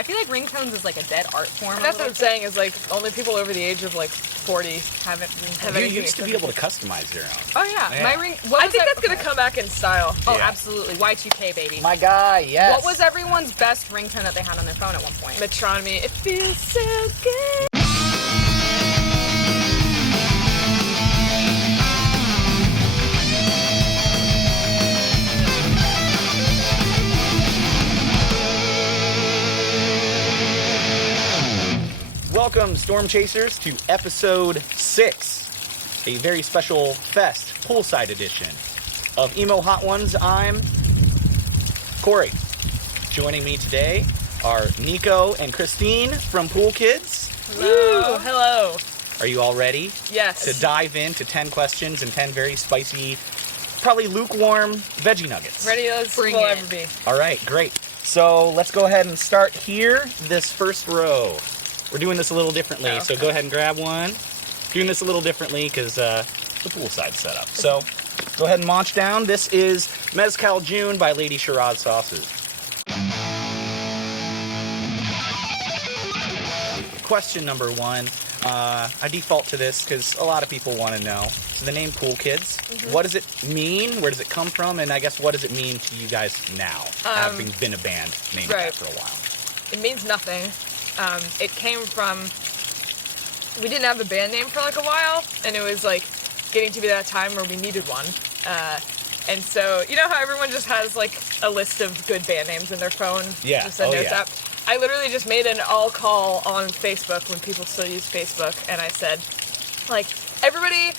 I feel like ringtones is like a dead art form. And that's what I'm saying is like only people over the age of like 40 have You used to be able to customize your own. Oh yeah, Yeah. my ring. I think that's gonna come back in style. Oh, Yeah. absolutely. Y2K, baby. My guy, yes. What was everyone's best ringtone that they had on their phone at one point? Metronomy. It feels so good. Welcome, Storm Chasers, to episode 6, a very special fest poolside edition of Emo Hot Ones. I'm Corey. Joining me today are Nico and Christine from Pool Kids. Hello. Hello. Are you all ready Yes. to dive into 10 questions and 10 very spicy, probably lukewarm veggie nuggets? Ready as Bring we'll it. ever be. All right, great. So let's go ahead and start here, this first row. We're doing this a little differently, so go ahead and grab one. Doing this a little differently because the poolside setup. So go ahead and launch down. This is Mezcal Joon by Lady Shiraz sauces. Question number 1. I default to this because a lot of people want to know. So the name Pool Kids, what does it mean? Where does it come from? And I guess what does it mean to you guys now, having been a band named that for a while? It means nothing. It came from, we didn't have a band name for like a while, and it was like getting to be that time where we needed one. And so, you know how everyone just has like a list of good band names in their phone? Yeah. Just a notes app? I literally just made an all-call on Facebook when people still use Facebook, and I said, like, everybody,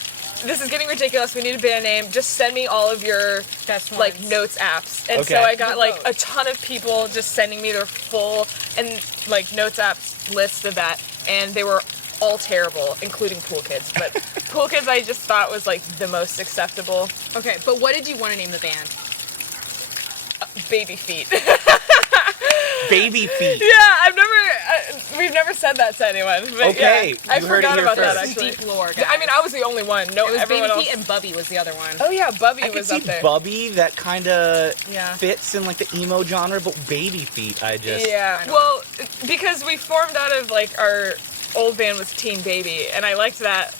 this is getting ridiculous, we need a band name, just send me all of your, Best like, ones. notes apps. And Okay. so I got, like, a ton of people just sending me their full, and, like, notes apps list of that, and they were all terrible, including Pool Kids. But Pool Kids I just thought was, like, the most acceptable. Okay, but what did you want to name the band? Baby Feet. Baby feet. Yeah, we've never said that to anyone. But Okay, yeah, I you heard it forgot here about that, first. actually. Deep lore, guys. I mean, I was the only one. No, It was everyone Baby else. Feet and Bubby was the other one. Oh yeah, Bubby I could was see up there. Bubby, that kind of Yeah. fits in like the emo genre, but Baby Feet, I just... Yeah, well, because we formed out of like our old band was Teen Baby, and I liked that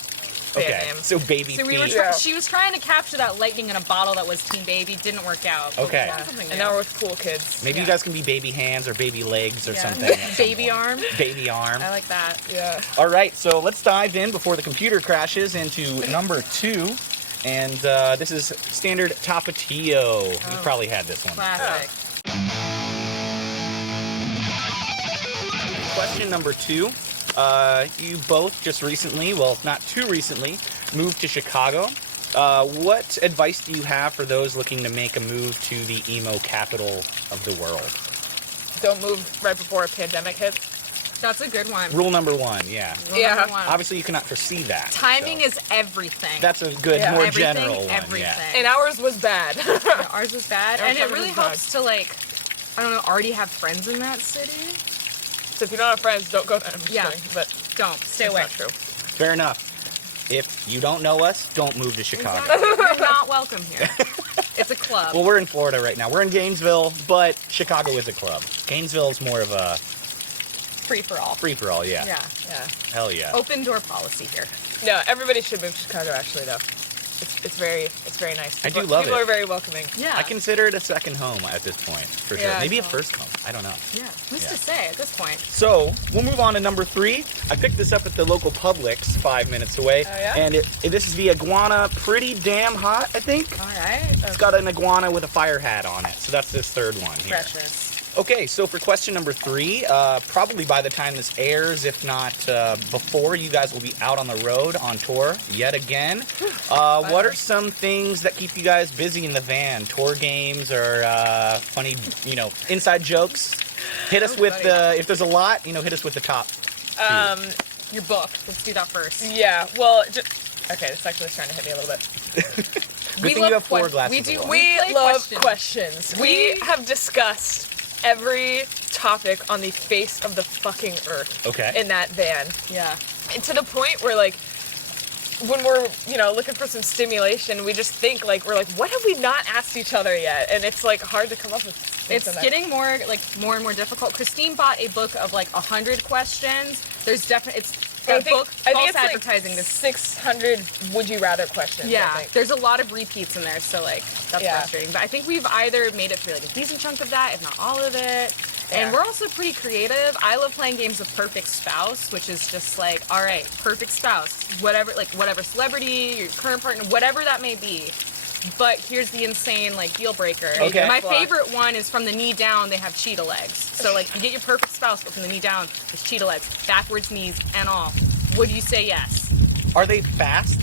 band Okay, name. so Baby So Feet. we were Yeah. she was trying to capture that lightning in a bottle that was Teen Baby. Didn't work out. But we Okay. found something And new. now we're with Pool Kids. Maybe you guys can be baby hands or baby legs or Yeah. something. at some Baby point. arm. Baby arm. I like that. Yeah. All right, so let's dive in before the computer crashes into number 2. And this is standard Tapatio. You've probably had this one. Classic. Question number 2. You both just recently, well, not too recently, moved to Chicago. What advice do you have for those looking to make a move to the emo capital of the world? Don't move right before a pandemic hits. That's a good one. Rule number 1, yeah. Rule Yeah. number one. Obviously, you cannot foresee that. Timing so is everything. That's a good, Yeah. more everything, general one. everything. Yeah. And ours was bad. Yeah, ours was bad, Our and it coverage really was bad. helps to like, I don't know, already have friends in that city. So if you don't have friends, don't go there. I'm just Yeah. kidding, but Don't stay it's away. not true. Fair enough. If you don't know us, don't move to Chicago. Exactly. You're not welcome here. It's a club. Well, we're in Florida right now. We're in Gainesville, but Chicago is a club. Gainesville is more of a Free for all. free-for-all, yeah. Yeah. Yeah. Hell yeah. Open door policy here. No, everybody should move to Chicago. Actually, though, it's very nice. I People, do love people it. are very welcoming. Yeah. I consider it a second home at this point, for sure. Yeah, Maybe a it's first home. I don't know. Yeah. Who's Yeah. to say at this point? So, we'll move on to number 3. I picked this up at the local Publix 5 minutes away. Oh, yeah? And this is the iguana pretty damn hot, I think. All right. It's got an iguana with a fire hat on it. So that's this third one here. Precious. Okay, so for question number 3, probably by the time this airs, if not before, you guys will be out on the road on tour yet again. What are some things that keep you guys busy in the van? Tour games or funny, inside jokes? Hit us with if there's a lot, hit us with the top. Your book. Let's do that first. Yeah. Well, okay. It's actually starting to hit me a little bit. Good thing you have 4 glasses of water. We play love questions. We have discussed every topic on the face of the fucking earth. Okay. In that van. Yeah. And to the point where, like, when we're, looking for some stimulation, we just think, like, we're like, what have we not asked each other yet? And it's, like, hard to come up with It's getting more and more difficult. Christine bought a book of like 100 questions. There's definitely I think it's advertising. Like 600 would you rather questions. Yeah, there's a lot of repeats in there, so like that's frustrating. But I think we've either made it through like a decent chunk of that, if not all of it. And we're also pretty creative. I love playing games of Perfect Spouse, which is just like, all right, perfect spouse, whatever celebrity, your current partner, whatever that may be. But here's the insane like deal breaker. Okay. My favorite one is from the knee down. They have cheetah legs. So like you get your perfect spouse, but from the knee down, there's cheetah legs, backwards knees and all. Would you say yes? Are they fast?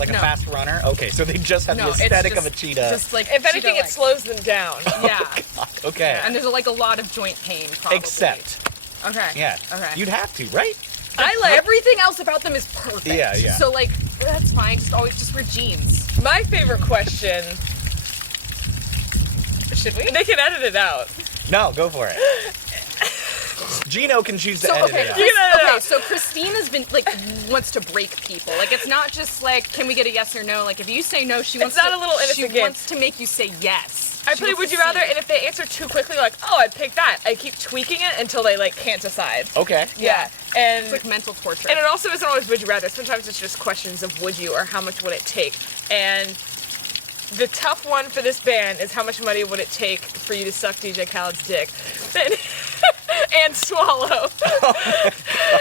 Like a fast runner? Okay, so they just have the aesthetic of a cheetah. Just like if anything, it slows them down. Yeah. God. Okay. And there's like a lot of joint pain, probably. Except. Okay. Yeah. Okay. You'd have to, right? I like everything else about them is perfect. Yeah. So like that's fine. Just wear jeans. My favorite question. Should we? They can edit it out. No, go for it. Gino can choose to edit it out. Okay, so Christine has been wants to break people. Like it's not just like, can we get a yes or no? Like if you say no, she wants to make you say yes. I play Would You Rather, and if they answer too quickly, like, oh, I'd pick that, I keep tweaking it until they like can't decide. Okay. Yeah. And it's like mental torture. And it also isn't always Would You Rather. Sometimes it's just questions of would you or how much would it take. And the tough one for this band is how much money would it take for you to suck DJ Khaled's dick and swallow.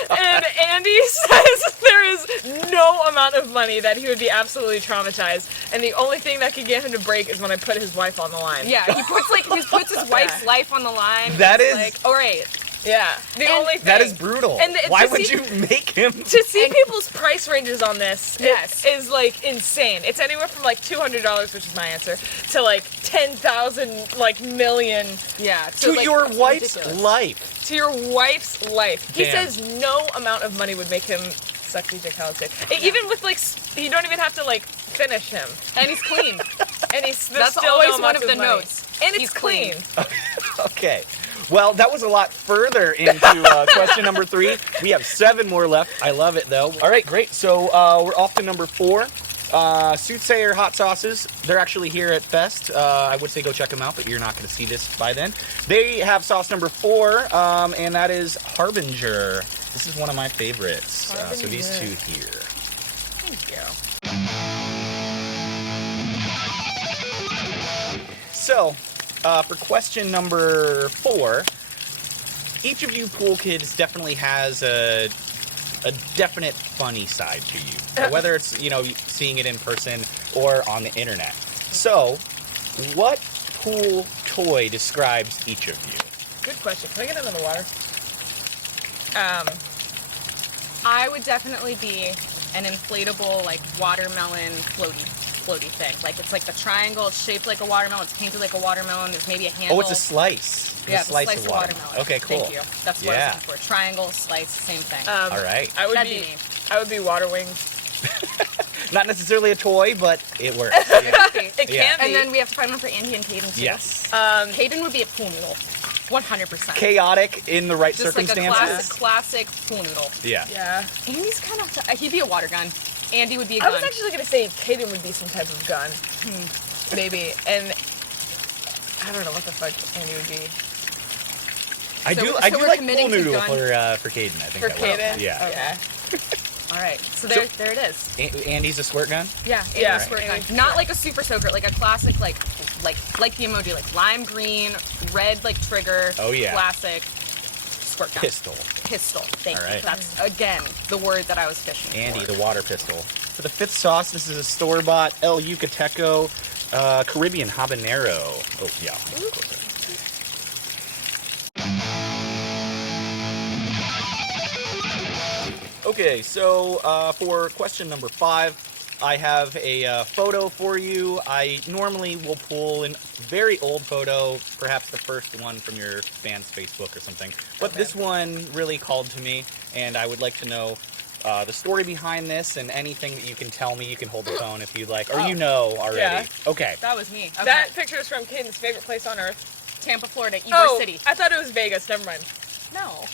And Andy says there is no amount of money that he would be absolutely traumatized, and the only thing that could get him to break is when I put his wife on the line. Yeah, he puts his wife's life on the line. That is like, all right. Yeah, the only thing. That is brutal. And why would you make him? To see people's price ranges on this is like insane. It's anywhere from like $200, which is my answer, to like 10,000, like million. Yeah, to like, your wife's ridiculous. life. To your wife's life. He Damn. says no amount of money would make him suck DJ Khaled's dick. Even with like, you don't even have to like finish him, and he's clean. And he's that's still always no one of the money. notes. And it's he's clean. Okay. Well, that was a lot further into question number 3. We have 7 more left. I love it, though. All right, great. So we're off to number 4. Soothsayer Hot Sauces. They're actually here at Fest. I would say go check them out, but you're not going to see this by then. They have sauce number 4, and that is Harbinger. This is one of my favorites. So these 2 here. Thank you. So, for question number 4, each of you pool kids definitely has a definite funny side to you, whether it's seeing it in person or on the internet. So, what pool toy describes each of you? Good question. Can I get another water? I would definitely be an inflatable like watermelon floaty thing. Like it's like the triangle, it's shaped like a watermelon, it's painted like a watermelon, there's maybe a handle. Oh, it's a slice. Yeah, it's a slice of watermelon. Okay, cool. Thank you. That's what I was looking for. Triangle, slice, same thing. All right. I would That'd be be me. I would be water wings. Not necessarily a toy, but it works. It can be. And then we have to find one for Andy and Caden too. Yes. Caden would be a pool noodle. 100%. Chaotic in the right Just circumstances. like a classic pool noodle. Yeah. Yeah. Andy's kind of, he'd be a water gun. Andy would be a I gun. was actually going to say Caden would be some type of gun. Maybe. And I don't know what the fuck Andy would be. I do we're like committing pool to noodle gun. for Caden, I think. For that will. Caden? Yeah. Okay. All right. So there it is. Andy's a squirt gun? Yeah. Yeah. Andy's squirt gun. Not like a super soaker, like a classic, like the emoji, like lime green, red, like trigger. Oh, yeah. Classic squirt gun. Pistol. Thank All you. right. That's, again, the word that I was fishing Andy, for. the water pistol. For the 5th sauce, this is a store-bought El Yucateco Caribbean habanero. Oh, yeah. Okay, so for question number 5, I have a photo for you. I normally will pull a very old photo, perhaps the first one from your band's Facebook or something. But this one really called to me, and I would like to know the story behind this and anything that you can tell me. You can hold the phone if you'd like, or you know already. Yeah. Okay. That was me. Okay. That picture is from Caden's favorite place on earth. Tampa, Florida, Ybor City. I thought it was Vegas. Never mind. No.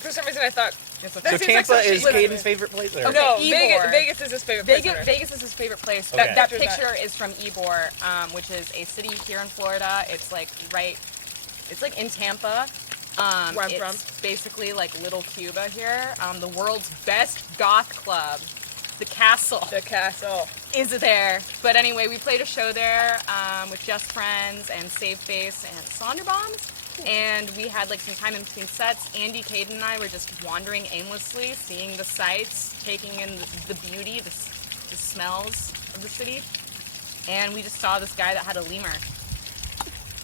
For some reason, I thought. It's So okay. That seems like Tampa some is shit. Caden's favorite place? Or? Okay. No, Ybor. Vegas is his favorite place on earth. Vegas is his favorite place. Okay. That Picture's picture is from Ybor, which is a city here in Florida. It's like right It's like in Tampa. Where I'm it's from. basically like Little Cuba here. The world's best goth club, the Castle, The castle. is there. But anyway, we played a show there with Just Friends and Save Face and Sonderbombs. And we had like some time in between sets. Andy, Caden, and I were just wandering aimlessly, seeing the sights, taking in the beauty, the smells of the city. And we just saw this guy that had a lemur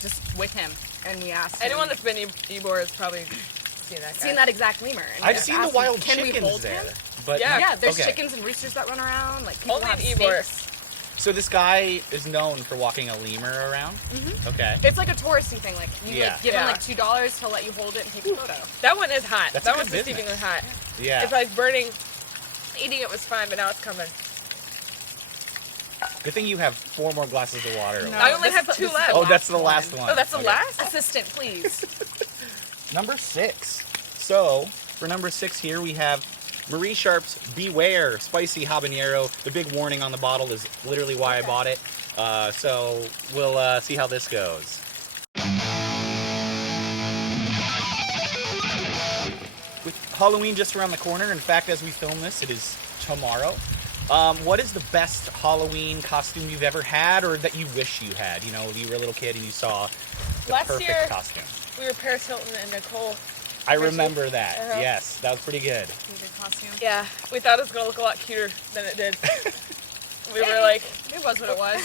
just with him. And we asked him. Anyone that's been Ybor has probably seen that guy. Seen that exact lemur. And we I've just seen the asked him, wild can we chickens hold there. him? But Yeah. Yeah, there's okay. chickens and roosters that run around. Like people Only have in Ybor. snakes. So this guy is known for walking a lemur around? Mm-hmm. Okay. It's like a touristy thing. Like you Yeah. like give him Yeah. like $2, he'll let you hold it and take a photo. That one is hot. That's that a one's good deceivingly business. hot. Yeah. It's like burning. Eating it was fine, but now it's coming. Good thing you have 4 more glasses of water. No, I only this have is 2 the left. Oh, that's the last one. Oh, that's the Okay. last? Assistant, please. Number 6. So, for number 6 here, we have Marie Sharp's Beware Spicy Habanero. The big warning on the bottle is literally why I bought it. So, we'll see how this goes. With Halloween just around the corner, in fact, as we film this, it is tomorrow. What is the best Halloween costume you've ever had, or that you wish you had? You know, you were a little kid and you saw the Last perfect year- costume. We were Paris Hilton and Nicole. I Richie? remember that. Uh-huh. Yes, that was pretty good. Favorite costume. Yeah, we thought it was gonna look a lot cuter than it did. We were like, It was what it was.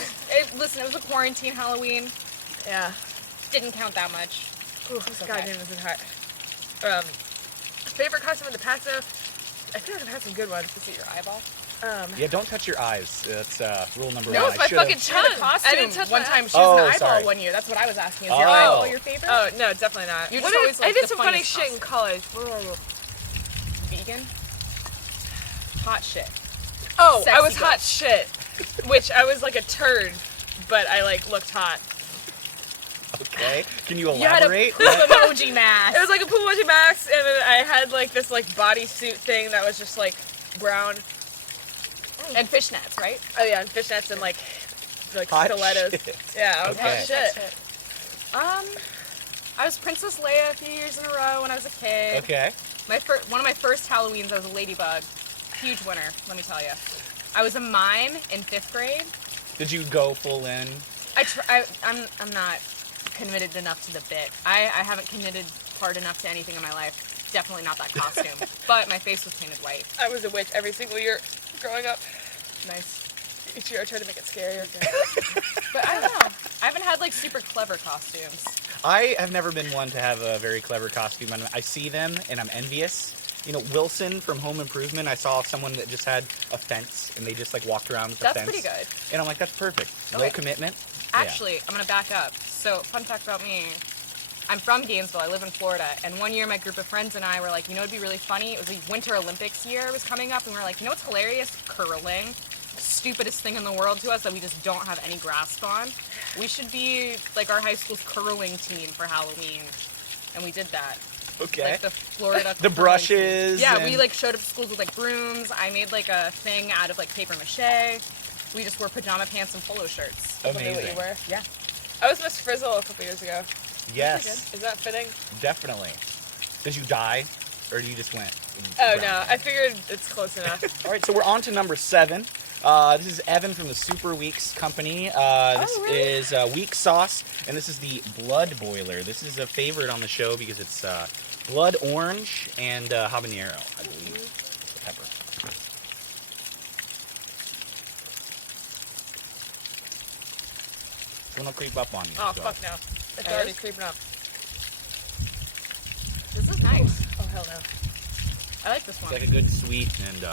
Listen, it was a quarantine Halloween. yeah. Didn't count that much. Ooh, It's God okay. damn, this is hot. Favorite costume in the past though? I feel like I've had some good ones. Is it your eyeball? Yeah, don't touch your eyes. That's rule number No, one. it's my I should've- fucking The tongue. costume. I didn't touch one my time she Oh, was an eyeball sorry. one year. That's what I was asking. Is Oh. your eyeball your favorite? Oh no, definitely not. You What just if- always, like, I did the some funny funniest shit in costume. college. What do I do? Vegan? Hot shit. Oh, I Sexy was hot shit, which I was like a turd, but I like looked hot. Okay, can you You had a elaborate? poop emoji mask. It was like a pool emoji mask, and then I had like this like bodysuit thing that was just like brown. And fishnets, right? Oh yeah, and fishnets and like Hot stilettos. shit. Yeah, I was Okay. hot shit. I was Princess Leia a few years in a row when I was a kid. Okay. One of my first Halloweens, I was a ladybug. Huge winner, let me tell you. I was a mime in 5th grade. Did you go full in? I'm not committed enough to the bit. I haven't committed hard enough to anything in my life. Definitely not that costume. But my face was painted white. I was a witch every single year growing up. Nice. Each year I tried to make it scarier. But I don't know. I haven't had like super clever costumes. I have never been one to have a very clever costume. I see them and I'm envious. You know, Wilson from Home Improvement, I saw someone that just had a fence and they just like walked around with a That's fence. pretty good. And I'm like, that's perfect. No Okay. commitment. Actually, I'm gonna back up. So, fun fact about me. I'm from Gainesville. I live in Florida. And one year, my group of friends and I were like, you know, it'd be really funny. It was the Winter Olympics year was coming up, and we were like, you know what's hilarious? Curling. Stupidest thing in the world to us that we just don't have any grasp on. We should be like our high school's curling team for Halloween. And we did that. Okay. Like the Florida The curling brushes team. Yeah, and- we like showed up to schools with like brooms. I made like a thing out of like paper mache. We just wore pajama pants and polo shirts. People knew what Amazing. you were. Yeah. I was Miss Frizzle a couple years ago. Yes, Is that fitting? definitely. Did you die? Or you just went? Oh brown? no, I figured it's close enough. All right, so we're on to number 7. This is Evan from the Super Weeks company. This really? is Week Sauce, and this is the Blood Boiler. This is a favorite on the show because it's blood orange and habanero, I believe. The pepper. It's gonna creep up on you. Oh so. fuck no, it's It already is? creeping up. This is nice. Oh hell no. I like this one. It's like a good sweet and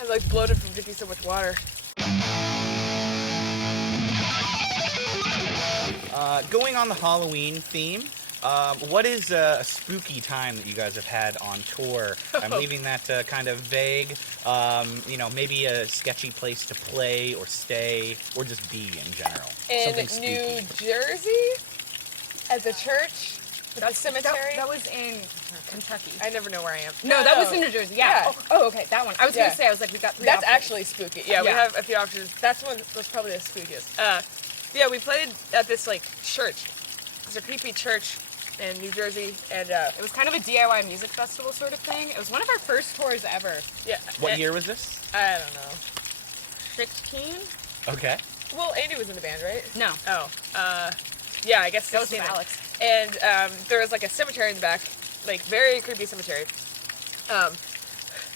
I'm like bloated from drinking so much water. going on the Halloween theme. What is a spooky time that you guys have had on tour? I'm leaving that kind of vague. Maybe a sketchy place to play or stay or just be in general. In Something New spooky. Jersey, at the church, the cemetery. That was in Kentucky. I never know where I am. No, that was in New Jersey. Yeah. Yeah. Oh, okay, that one. I was Yeah. gonna say, I was like, we've got 3 That's options. actually spooky. Yeah, we Yeah. have a few options. That's one that's probably the spookiest. Yeah, we played at this, like, church. It's a creepy church in New Jersey, and, It was kind of a DIY music festival sort of thing. It was one of our first tours ever. yeah. What year was this? I don't know. 16? Okay. Well, Andy was in the band, right? No. Oh, yeah, I guess That was 16 with then. Alex. And there was like a cemetery in the back, like very creepy cemetery.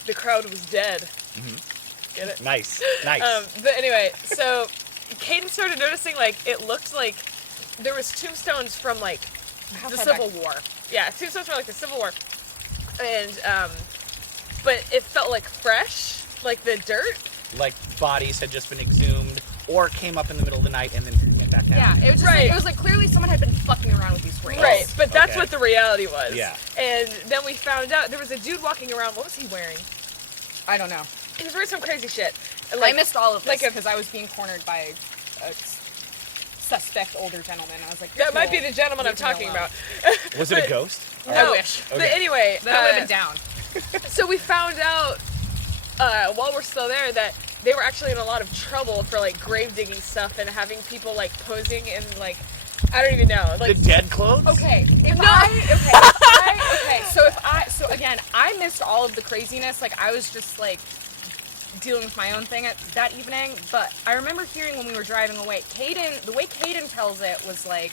The crowd was dead. Mm-hmm. Get it? Nice. Nice. But anyway, so Caden started noticing like it looked like there was tombstones from like the Civil War. Yeah, tombstones from like the Civil War, and but it felt like fresh, like the dirt. Like bodies had just been exhumed or came up in the middle of the night and then went back down. Yeah, it was just Right. like, it was like clearly someone had been fucking around with these graves. Right, but that's Okay. what the reality was. Yeah. And then we found out there was a dude walking around. What was he wearing? I don't know. He was wearing some crazy shit. And, I missed all of this like a- because I was being cornered by a suspect older gentleman. I was like, That might be cool. the gentleman I'm Leave me talking alone. about. Was it a ghost? No. I wish. But Okay. anyway, They're living down. so we found out while we're still there that they were actually in a lot of trouble for like grave digging stuff and having people like posing in like I don't even know like The dead clothes? Okay. If No. So again, I missed all of the craziness. Like I was just like dealing with my own thing that evening. But I remember hearing when we were driving away, the way Caden tells it was like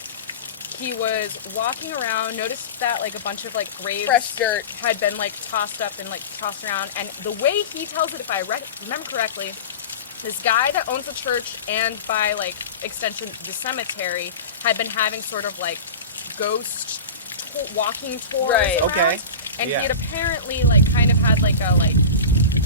he was walking around, noticed that like a bunch of like graves, fresh dirt. had been like tossed up and like tossed around. And the way he tells it, if I remember correctly, this guy that owns the church and by like extension the cemetery had been having sort of like ghost walking tours Right. around. Okay. And Yeah. he had apparently like kind of had like a like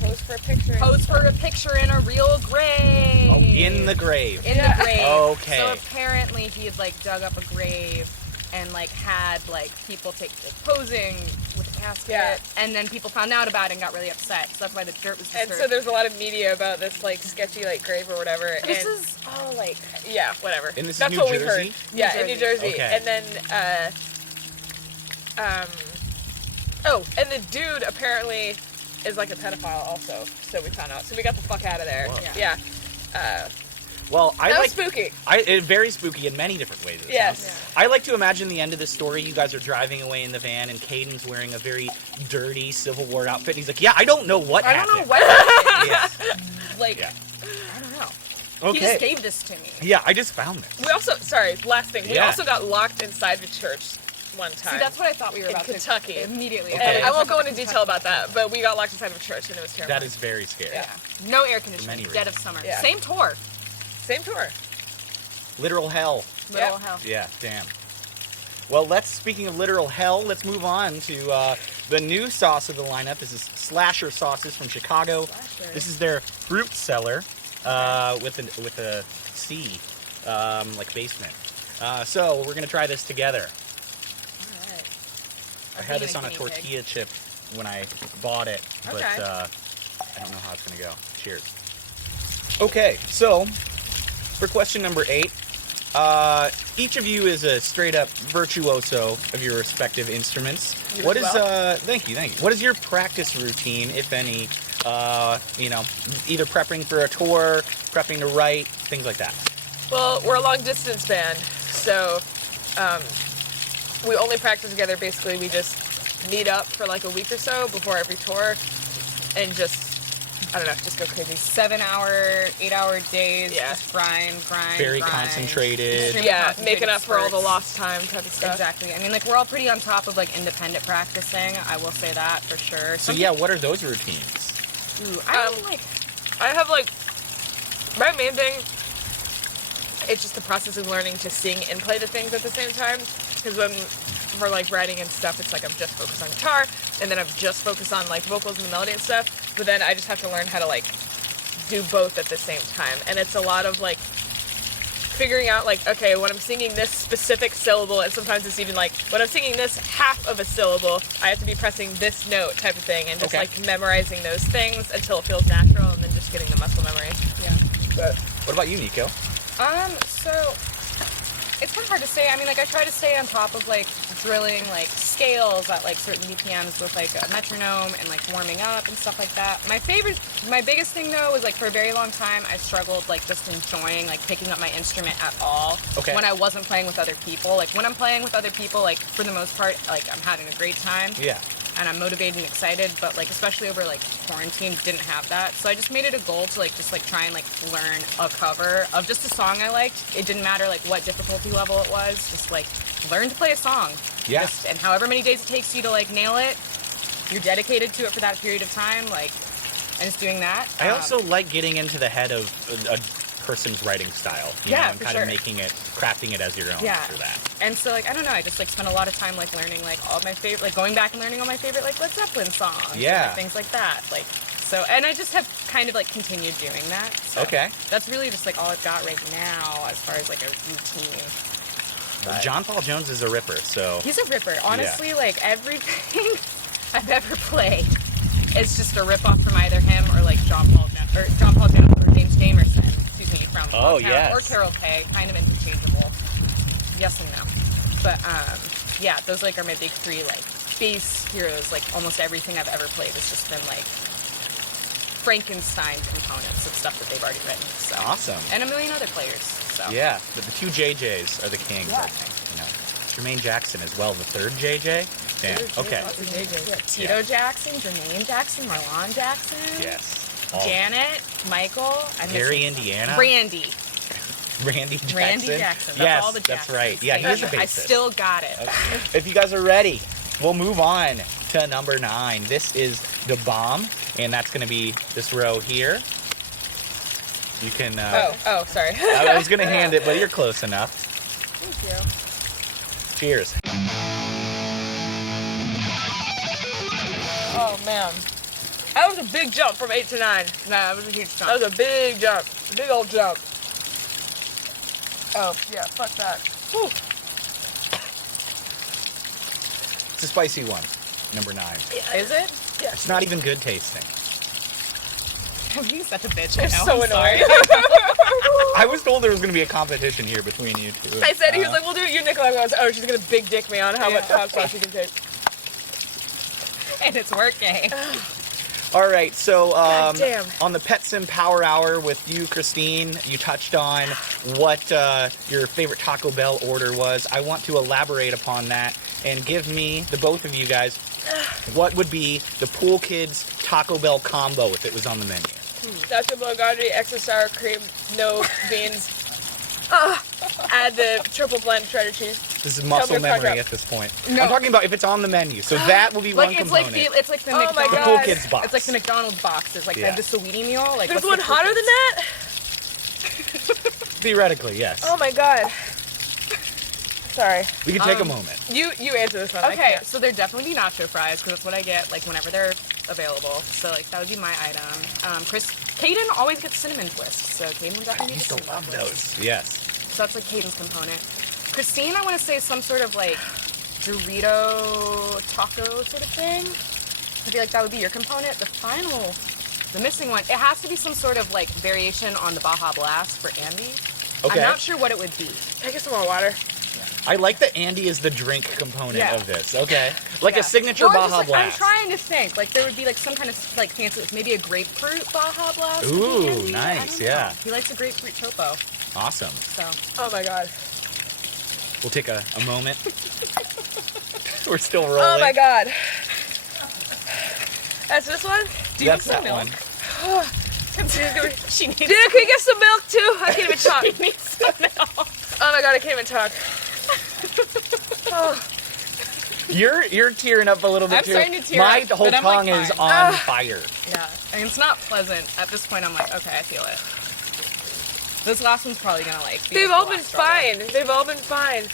Pose for a picture. pose for a picture in a real grave. Oh, in the grave. In the grave. Okay. So apparently he had like dug up a grave and like had like people take like, posing with the casket, Yeah. and then people found out about it and got really upset. So that's why the dirt was disturbed. And so there's a lot of media about this like sketchy like grave or whatever. This and is all like yeah, whatever. And this is That's New what we Jersey? heard. Yeah, New in New Jersey. Jersey. Okay. And then and the dude apparently is like a pedophile also. So we found out. So we got the fuck out of there. Whoa. Yeah. Well, I That like was spooky. It's very spooky in many different ways. It Yes. sounds. I like to imagine the end of the story. You guys are driving away in the van, and Caden's wearing a very dirty Civil War outfit. And he's like, "Yeah, I don't know what I happened." don't know what happened. Yeah. Like Yeah. I don't know. Okay. He just gave this to me. Yeah, I just found this. We also last thing. We Yeah. also got locked inside the church one time. See, that's what I thought we were In about Kentucky. to immediately. Okay. And I won't go into detail about that, but we got locked inside of a church and it was terrible. That is very scary. Yeah. No air For conditioning. many Dead of reasons. summer. Yeah. Same tour. Same tour. Literal hell. Little hell. Yeah, damn. Well, speaking of literal hell, let's move on to the new sauce of the lineup. This is Slasher Sauces from Chicago. Slasher. This is their fruit cellar with a C, like basement. So we're gonna try this together. All right. I had this on a tortilla chip when I bought it, but Okay. I don't know how it's gonna go. Cheers. Okay, so for question number 8, each of you is a straight up virtuoso of your respective instruments. You What as is well. thank you. What is your practice routine, if any? Either prepping for a tour, prepping to write, things like that. Well, we're a long distance band, so we only practice together. Basically, we just meet up for like a week or so before every tour, and just go crazy. 7-hour, 8-hour days. Yeah. Just grind. Very grind. concentrated. Extremely Yeah, concentrated making up for all the spurts. lost time type of stuff. Exactly. I mean, like, we're all pretty on top of, like, independent practicing. I will say that for sure. So yeah, what are those routines? Ooh, I don't like... I have like my main thing. It's just the process of learning to sing and play the things at the same time. Because when we're like writing and stuff, it's like I'm just focused on guitar, and then I'm just focused on like vocals and the melody and stuff. But then I just have to learn how to like do both at the same time, and it's a lot of like figuring out like, okay, when I'm singing this specific syllable, and sometimes it's even like when I'm singing this half of a syllable, I have to be pressing this note type of thing, and just Okay. like memorizing those things until it feels natural, and then just getting the muscle memory. Yeah. But What about you, Nico? So... It's kind of hard to say. I mean, like, I try to stay on top of, like, drilling, like, scales at, like, certain BPMs with, like, a metronome and, like, warming up and stuff like that. My biggest thing, though, was, like, for a very long time, I struggled, like, just enjoying, like, picking up my instrument at all. Okay. When I wasn't playing with other people. Like, when I'm playing with other people, like, for the most part, like, I'm having a great time. Yeah. And I'm motivated and excited, but, like, especially over, like, quarantine, didn't have that. So I just made it a goal to, like, just, like, try and, like, learn a cover of just a song I liked. It didn't matter, like, what difficulty level it was. Just, like, learn to play a song. Yeah. And however many days it takes you to, like, nail it, you're dedicated to it for that period of time, like, and just doing that. I also like getting into the head of a person's writing style. You know, and for kind sure. of crafting it as your own for that. And so, like, I don't know, I just, like, spent a lot of time, like, learning, like, all of my favorite, like, going back and learning all my favorite, like, Led Zeppelin songs. Yeah. And, like, things like that. Like, so, and I just have kind of, like, continued doing that. So Okay. That's really just, like, all I've got right now as far as, like, a routine. Well, John Paul Jones is a ripper, so... He's a ripper. Honestly, like, everything I've ever played is just a ripoff from either him or, like, John Paul Jones or James Jamerson. Excuse me, from Oh, Motown, yes. or Carol Kay, kind of interchangeable. Yes and no. But yeah, those like are my big three like bass heroes. Like almost everything I've ever played has just been like Frankenstein components of stuff that they've already written. So Awesome. And a million other players. So Yeah, the two JJs are the kings, I think. You know, Jermaine Jackson as well, the third JJ. Damn. Okay. Tito Jackson, Jermaine Jackson, Marlon Jackson. Yes. Janet, Michael, Gary Indiana. Randy Jackson. Randy Jackson. That's Yes, all the that's Jacksons. right. Yeah, he is a bassist. I still got it. Okay. If you guys are ready, we'll move on to number 9. This is the bomb, and that's going to be this row here. You can. Oh, sorry. I was going to hand it, but you're close enough. Thank you. Cheers. Oh, man. That was a big jump from 8 to 9. Nah, that was a huge jump. That was a big jump. Big old jump. Oh, yeah, fuck that. Whew. It's a spicy one. Number 9. Is it? It's not even good tasting. I'm being such a bitch. I It's know. so I'm sorry. annoying. I was told there was going to be a competition here between you two. I said, he was like, we'll do it. You, Nicolette. I was, oh, she's going to big dick me on how much hot sauce she can take. And it's working. All right, so damn. on the Pet Sim Power Hour with you, Christine, you touched on what your favorite Taco Bell order was. I want to elaborate upon that and give me, the both of you guys, what would be the Pool Kids Taco Bell combo if it was on the menu? Nacho Bulgari, extra sour cream, no beans. Add the triple blend shredded cheese. This is muscle Tell me memory crunch at this point. No. I'm talking about if it's on the menu, so that will be one Like it's component. it's like the Oh my McDonald's. the God. Pool Kids box. It's like the McDonald's boxes, like Yeah. the Sweetie meal. Like There's what's one the hotter than that? Theoretically, yes. Oh my god. Sorry. We can take a moment. You answer this one. I Okay, can't. so there definitely be nacho fries because that's what I get like whenever they're available. So like that would be my item. Caden always gets cinnamon twists, so Caden would definitely get cinnamon Love twists. those. Yes. So that's like Caden's component. Christine, I want to say some sort of like Dorito taco sort of thing. I feel like that would be your component. The missing one, it has to be some sort of like variation on the Baja Blast for Andy. Okay. I'm not sure what it would be. Can I get some more water? I like that Andy is the drink component Yeah. of this. Okay. Like Yeah. a signature Or just, Baja like, Blast. I'm trying to think. Like there would be like some kind of like fancy, maybe a grapefruit Baja Blast. would be Ooh, handy. I nice, don't know. yeah. He likes a grapefruit topo. Awesome. So Oh my god. We'll take a moment. We're still rolling. Oh my god. That's this one? do you That's want some that milk? one. She needs. Dude, can we get some milk too? I can't even talk. She needs some milk. Oh my god, I can't even talk. Oh. You're tearing up a little bit I'm too. starting to tear My up, whole but I'm, like, tongue is fine. on fire. Yeah, I mean, it's not pleasant. At this point, I'm like, okay, I feel it. This last one's probably gonna like. Be They've the all been last struggle. fine. They've all been fine.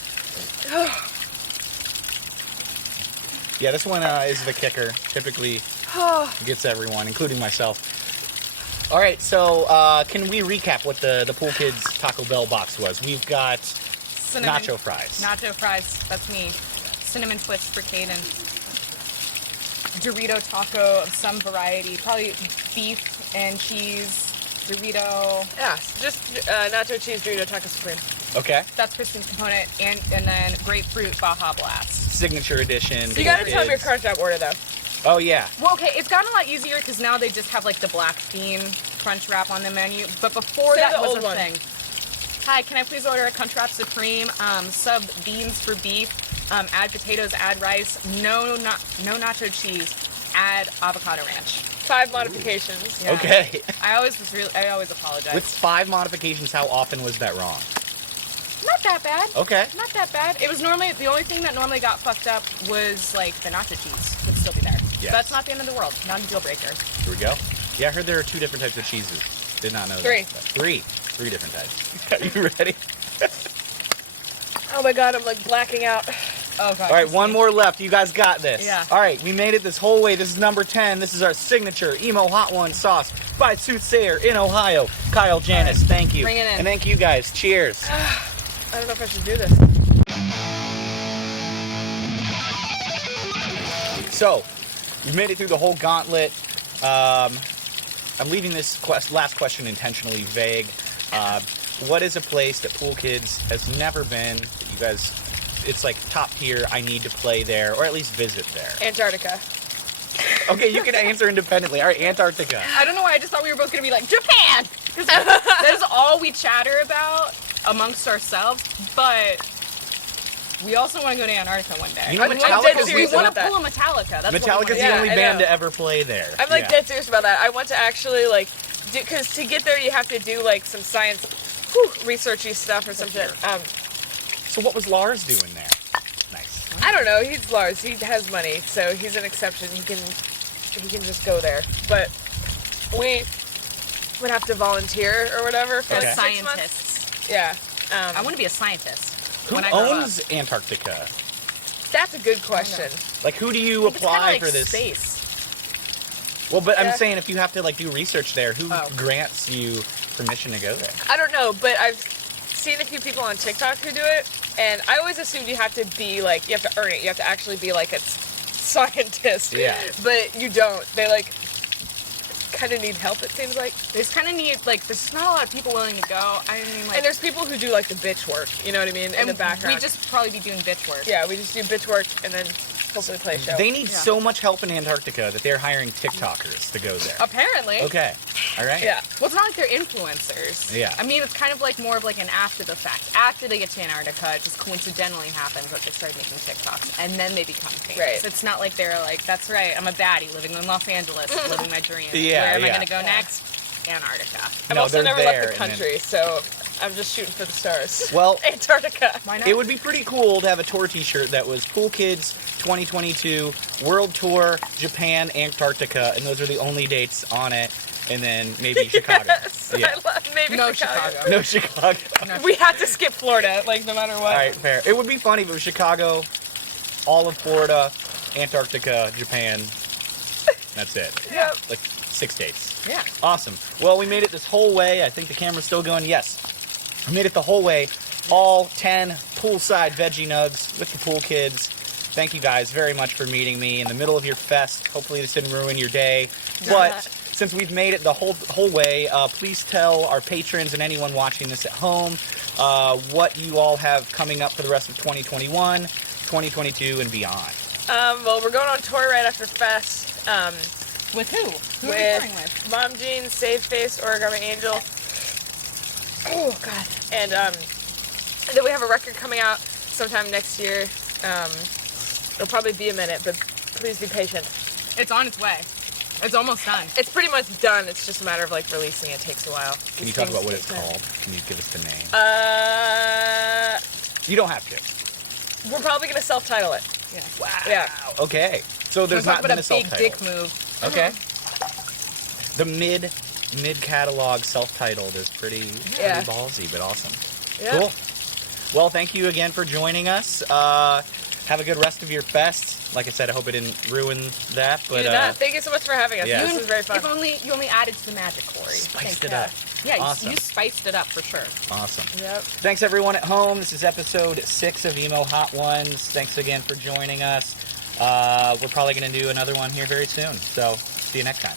Yeah, this one is the kicker. Typically gets everyone, including myself. All right, so can we recap what the Pool Kids Taco Bell box was? We've got Cinnamon, nacho fries. Nacho fries. That's me. Cinnamon twists for Caden. Dorito taco of some variety, probably beef and cheese. Dorito. Yeah, just nacho cheese Dorito taco supreme. Okay. That's Kristen's component, and then grapefruit Baja Blast. Signature edition. You gotta tell me your crunch wrap order though. Oh yeah. Well, okay, it's gotten a lot easier because now they just have like the black bean crunch wrap on the menu. But before Say that the was old a one. thing. Hi, can I please order a crunch wrap supreme? Sub beans for beef. Add potatoes. Add rice. No nacho cheese. Add avocado ranch. 5 modifications. Yeah. Okay. I always apologize. With 5 modifications, how often was that wrong? Not that bad. Okay. Not that bad. It was normally the only thing that normally got fucked up was like the nacho cheese would still be there. Yes. That's not the end of the world. Not a deal breaker. Here we go. Yeah, I heard there are 2 different types of cheeses. Did not know 3. that. 3 different types. Are you ready? Oh my god, I'm like blacking out. Oh god. All right, one more left. You guys got this. Yeah. All right, we made it this whole way. This is number 10. This is our signature Emo Hot Ones sauce by Soothsayer in Ohio. Kyle Janis, thank you. Bring it in. And thank you guys. Cheers. I don't know if I should do this. So, we've made it through the whole gauntlet. I'm leaving this last question intentionally vague. What is a place that Pool Kids has never been that you guys, it's like top tier, I need to play there, or at least visit there? Antarctica. Okay, you can answer independently. All right, Antarctica. I don't know why I just thought we were both gonna be like Japan. Because that is all we chatter about amongst ourselves. But we also want to go to Antarctica one day. You know, I'm Metallica's dead we serious want about to that. pull a Metallica. That's Metallica's what we the Yeah, only I band know. to ever play there. I'm like Yeah. dead serious about that. I want to actually like, because to get there you have to do like some science, researchy stuff or something. So what was Lars doing there? Nice. I don't know. He's Lars. He has money, so he's an exception. He can just go there. But we would have to volunteer or whatever for Okay. like 6 months. Scientists. Yeah. I want to be a scientist. Who when I grow owns up. Antarctica? That's a good question. Like, who do you I think it's kinda apply like for this? Space. Well, but Yeah. I'm saying if you have to like do research there, who Oh. grants you permission to go there? I don't know, but I've seen a few people on TikTok who do it, and I always assumed you have to be like, you have to earn it. You have to actually be like a scientist. Yeah. But you don't. They like kind of need help, it seems like. They just kind of need like. There's just not a lot of people willing to go. I mean, like. And there's people who do like the bitch work, you know what I mean, in the background. We just probably be doing bitch work. Yeah, we just do bitch work and then hopefully play a show. They need Yeah. so much help in Antarctica that they're hiring TikTokers to go there. Apparently. Okay. All right. Yeah. Well, it's not like they're influencers. Yeah. I mean, it's kind of like more of like an after the fact. After they get to Antarctica, it just coincidentally happens that they start making TikToks, and then they become famous. Right. It's not like they're like, that's right, I'm a baddie living in Los Angeles, living my dream. Yeah, Where am I yeah. going to go Yeah. next? Antarctica. I've No, also they're never there, left the and then- country, so I'm just shooting for the stars. Well, Antarctica. Why not? it would be pretty cool to have a tour T-shirt that was Pool Kids 2022 World Tour Japan Antarctica, and those are the only dates on it. And then maybe Chicago. Yes, Yeah. I love, maybe No Chicago. Chicago. No Chicago. We had to skip Florida, like no matter what. All right, fair. It would be funny if it was Chicago, all of Florida, Antarctica, Japan. That's it. Yep. Like 6 dates. Yeah. Awesome. Well, we made it this whole way. I think the camera's still going. Yes. We made it the whole way. All 10 poolside veggie nugs with the Pool Kids. Thank you guys very much for meeting me in the middle of your fest. Hopefully this didn't ruin your day. But since we've made it the whole way, please tell our patrons and anyone watching this at home what you all have coming up for the rest of 2021, 2022, and beyond. Well, we're going on tour right after Fest. With who? Who are we touring with? Mom Jean, Save Face, Origami Angel. Oh, God. And then we have a record coming out sometime next year. It'll probably be a minute, but please be patient. It's on its way. It's almost done. It's pretty much done. It's just a matter of, like, releasing it. It takes a while. Can you talk about what it's called? Can you give us the name? Uh, You don't have to. we're probably going to self-title it. Yeah. Wow. Yeah. Okay. So there's Talk not about been a a big self-title. dick move. Okay. The mid catalog self-titled is pretty Yeah. ballsy, but awesome. Yeah. Cool. Well, thank you again for joining us. Have a good rest of your fest. Like I said, I hope it didn't ruin that. You But did not. Thank you so much for having us. yeah. This was very fun. If only you only added to the magic, Corey. Spiced Thank it you. up. Yeah, Awesome. you spiced it up for sure. awesome. Yep. Thanks everyone at home. This is episode 6 of Emo Hot Ones. Thanks again for joining us. We're probably going to do another one here very soon. So see you next time.